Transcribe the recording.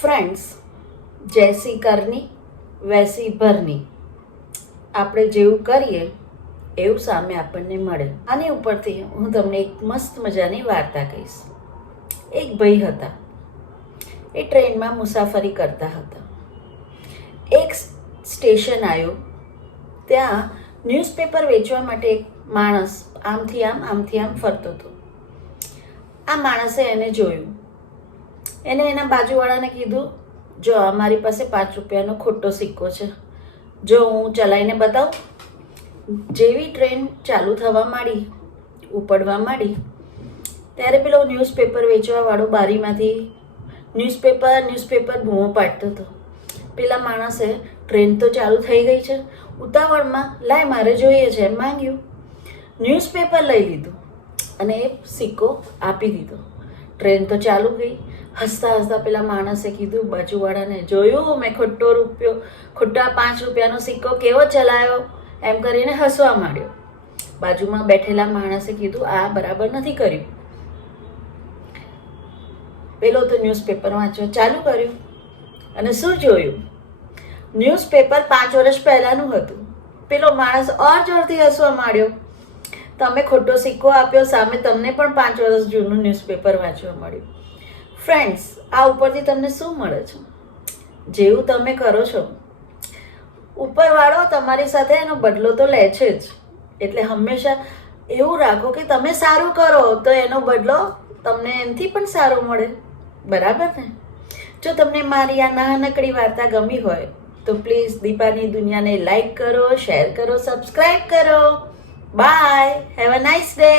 Friends, જૈસી કરની વૈસી ભરની. આપણે જેવું કરીએ એવું સામે આપણને મળે. આની ઉપરથી હું તમને એક મસ્ત મજાની વાર્તા કહીશ. એક ભાઈ હતા, એ ટ્રેનમાં મુસાફરી કરતા હતા. એક સ્ટેશન આવ્યું, ત્યાં ન્યૂઝપેપર વેચવા માટે એક માણસ આમથી આમ ફરતો હતો. આ માણસે એને જોયું. એને એના બાજુવાળાને કીધું, જો અમારી પાસે 5 રૂપિયાનો ખોટો સિક્કો છે, જો હું ચલાવીને બતાવું. જેવી ટ્રેન ચાલુ થવા માંડી, ઉપડવા માંડી, ત્યારે પેલો ન્યૂઝપેપર વેચવાવાળો બારીમાંથી ન્યૂઝપેપર બૂમો પાડતો હતો. પેલા માણસે ટ્રેન તો ચાલુ થઈ ગઈ છે, ઉતાવળમાં લાય મારે જોઈએ છે એમ માંગ્યું. ન્યૂઝપેપર લઈ લીધું અને એ સિક્કો આપી દીધો. ટ્રેન તો ચાલુ ગઈ. હસતા હસતા પેલા માણસે કીધું બાજુવાળાને, જોયું મેં ખોટા 5 રૂપિયાનો સિક્કો કેવો ચલાવ્યો, એમ કરીને હસવા માંડ્યો. બાજુમાં બેઠેલા માણસે કીધું, આ બરાબર નથી કર્યું. પેલો તો ન્યૂઝપેપર વાંચવા ચાલુ કર્યું અને શું જોયું? ન્યૂઝપેપર 5 વર્ષ પહેલાનું હતું. પેલો માણસ ઓર જોરથી હસવા માંડ્યો. તમે ખોટો સિક્કો આપ્યો, સામે તમને પણ 5 વર્ષ જૂનું ન્યૂઝપેપર વાંચવા મળ્યું. ફ્રેન્ડ્સ, આ ઉપરથી તમને શું મળે છે? જેવું તમે કરો છો, ઉપરવાળો તમારી સાથે એનો બદલો તો લે છે જ. એટલે હંમેશા એવું રાખો કે તમે સારું કરો તો એનો બદલો તમને એનાથી પણ સારો મળે. બરાબર ને? જો તમને મારી આ નાનકડી વાર્તા ગમી હોય તો પ્લીઝ દીપાની દુનિયાને લાઈક કરો, શેર કરો, સબસ્ક્રાઈબ કરો. Bye. Have a nice day.